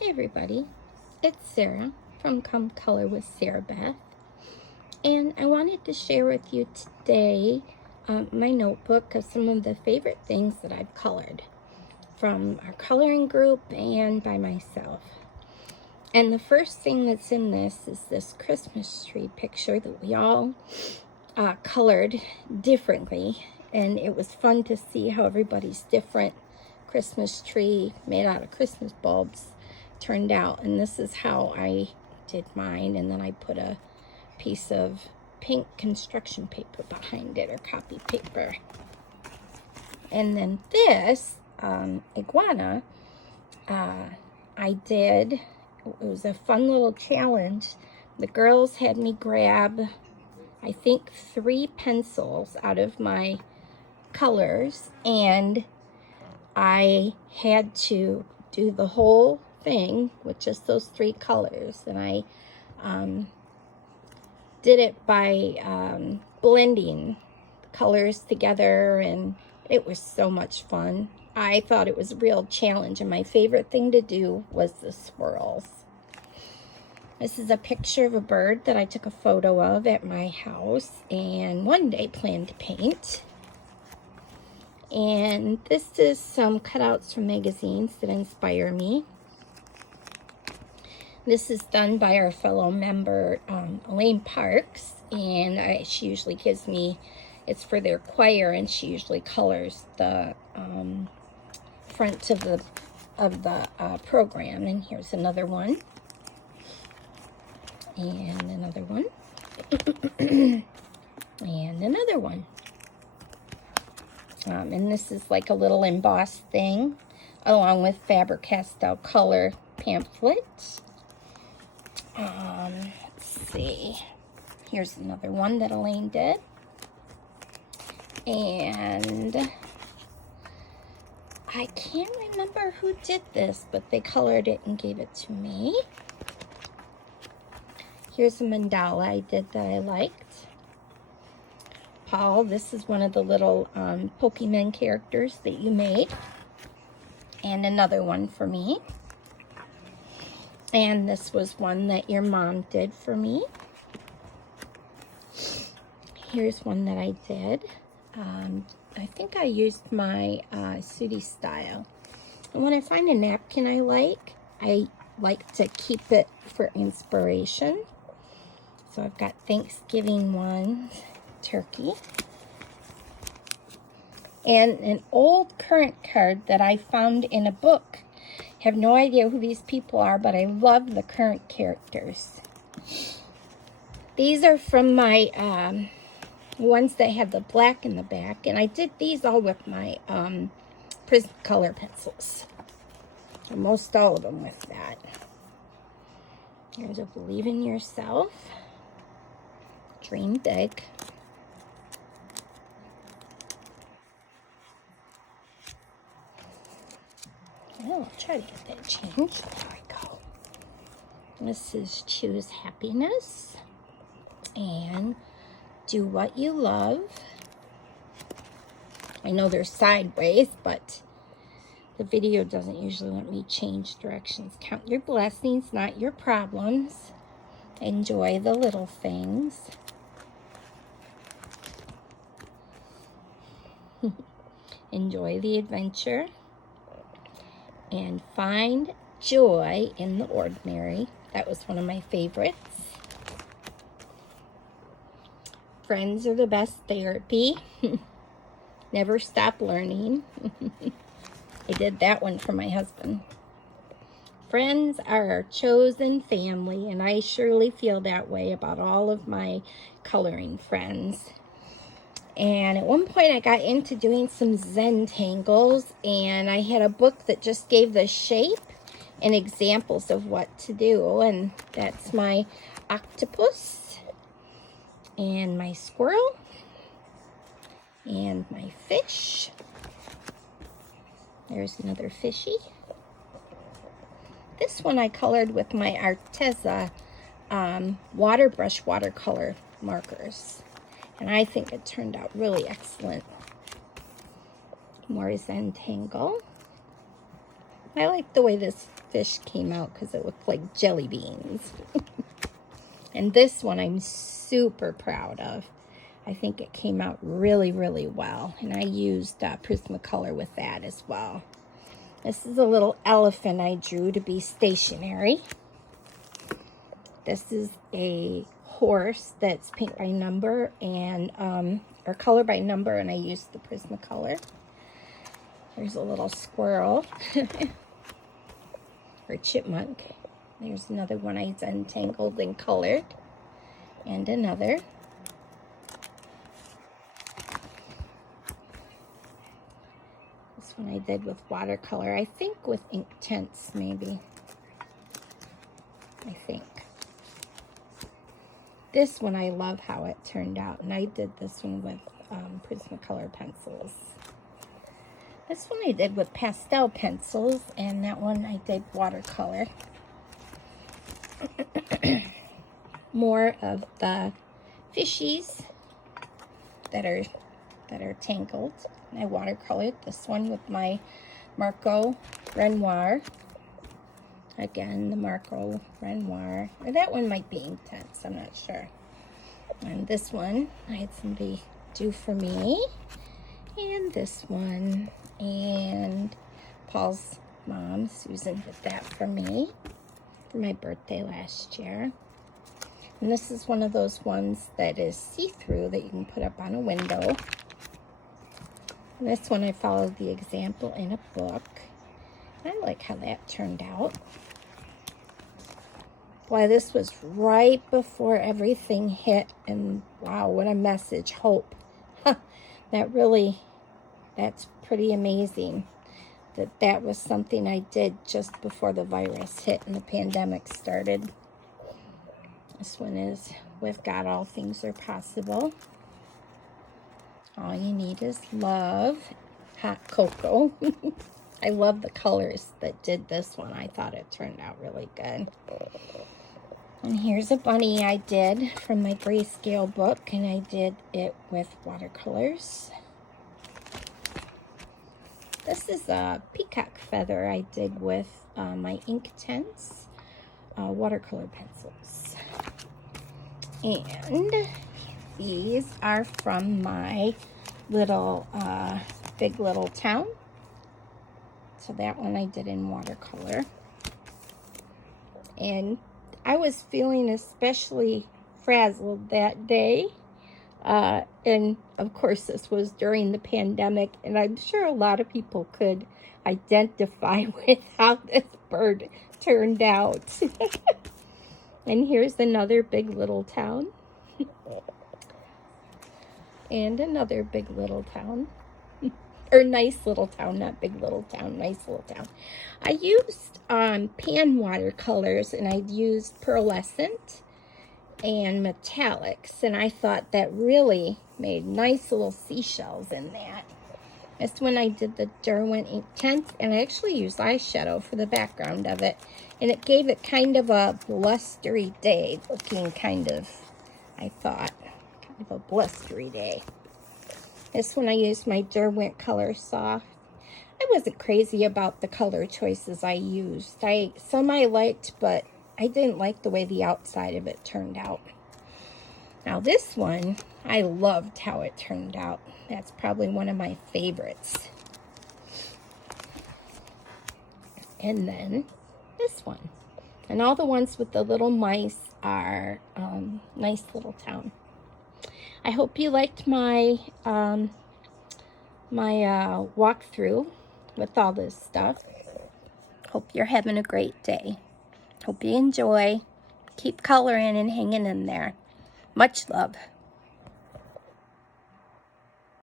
Hey everybody, it's Sarah from Come Color with Sarah Beth, and I wanted to share with you today my notebook of some of the favorite things that I've colored from our coloring group and by myself. And the first thing that's in this is this Christmas tree picture that we all colored differently, and it was fun to see how everybody's different Christmas tree made out of Christmas bulbs turned out. And this is how I did mine, and then I put a piece of pink construction paper behind it, or copy paper. And then this iguana, I did, it was a fun little challenge. The girls had me grab, I think, 3 pencils out of my colors, and I had to do the whole thing with just those 3 colors. And I did it by blending the colors together, and it was so much fun. I thought it was a real challenge, and my favorite thing to do was the swirls. This is a picture of a bird that I took a photo of at my house and one day planned to paint. And this is some cutouts from magazines that inspire me. This is done by our fellow member, Elaine Parks, and she usually gives me, it's for their choir, and she usually colors the front of the program. And here's another one. And another one. And another one. And this is like a little embossed thing, along with Faber-Castell color pamphlets. Let's see. Here's another one that Elaine did. And I can't remember who did this, but they colored it and gave it to me. Here's a mandala I did that I liked. Paul, this is one of the little Pokemon characters that you made. And another one for me. And this was one that your mom did for me. Here's one that I did. I think I used my Sooty style. And when I find a napkin I like to keep it for inspiration. So I've got Thanksgiving ones, turkey. And an old current card that I found in a book. Have no idea who these people are, but I love the current characters. These are from my ones that had the black in the back, and I did these all with my Prismacolor pencils. Most all of them with that. Here's a Believe in Yourself. Dream big. Well, I'll try to get that changed. There we go. This is Choose Happiness and Do What You Love. I know they're sideways, but the video doesn't usually let me change directions. Count your blessings, not your problems. Enjoy the little things. Enjoy the adventure. And find joy in the ordinary. That was one of my favorites. Friends are the best therapy. Never stop learning. I did that one for my husband. Friends are our chosen family, and I surely feel that way about all of my coloring friends. And at one point I got into doing some Zen tangles, and I had a book that just gave the shape and examples of what to do. And that's my octopus and my squirrel and my fish. There's another fishy. This one I colored with my Arteza water brush watercolor markers. And I think it turned out really excellent. More Zen tangle. I like the way this fish came out because it looked like jelly beans. And this one I'm super proud of. I think it came out really, really well. And I used Prismacolor with that as well. This is a little elephant I drew to be stationary. This is a horse that's paint by number and or color by number, and I used the Prismacolor. There's a little squirrel or chipmunk. There's another one I untangled and colored, and another. This one I did with watercolor. I think with ink tints, maybe. I think. This one, I love how it turned out, and I did this one with Prismacolor pencils. This one I did with pastel pencils, and that one I did watercolor. More of the fishies that are tangled. I watercolored this one with my Marco Renoir. Again, the Marco Renoir. Or that one might be ink tints, I'm not sure. And this one, I had somebody do for me. And this one. And Paul's mom, Susan, did that for me for my birthday last year. And this is one of those ones that is see-through that you can put up on a window. And this one I followed the example in a book. I like how that turned out. Boy, this was right before everything hit, and wow, what a message, hope. That's pretty amazing that was something I did just before the virus hit and the pandemic started. This one is with God, all things are possible. All you need is love. Hot cocoa. I love the colors that did this one. I thought it turned out really good. And here's a bunny I did from my grayscale book, and I did it with watercolors. This is a Peacock Feather I did with my ink tints, watercolor pencils. And these are from my little Big Little Town. So that one I did in watercolor. And I was feeling especially frazzled that day. And of course, this was during the pandemic, and I'm sure a lot of people could identify with how this bird turned out. And here's another Big Little Town. And another Big Little Town. Or Nice Little Town, not Big Little Town, Nice Little Town. I used pan watercolors, and I used pearlescent and metallics, and I thought that really made nice little seashells in that. This one I did the Derwent ink tint, and I actually used eyeshadow for the background of it, and it gave it kind of a blustery day looking, kind of, I thought, kind of a blustery day. This one I used my Derwent Color Soft. I wasn't crazy about the color choices I used. Some I liked, but I didn't like the way the outside of it turned out. Now this one, I loved how it turned out. That's probably one of my favorites. And then this one. And all the ones with the little mice are Nice Little Town. I hope you liked my walkthrough with all this stuff. Hope you're having a great day. Hope you enjoy. Keep coloring and hanging in there. Much love.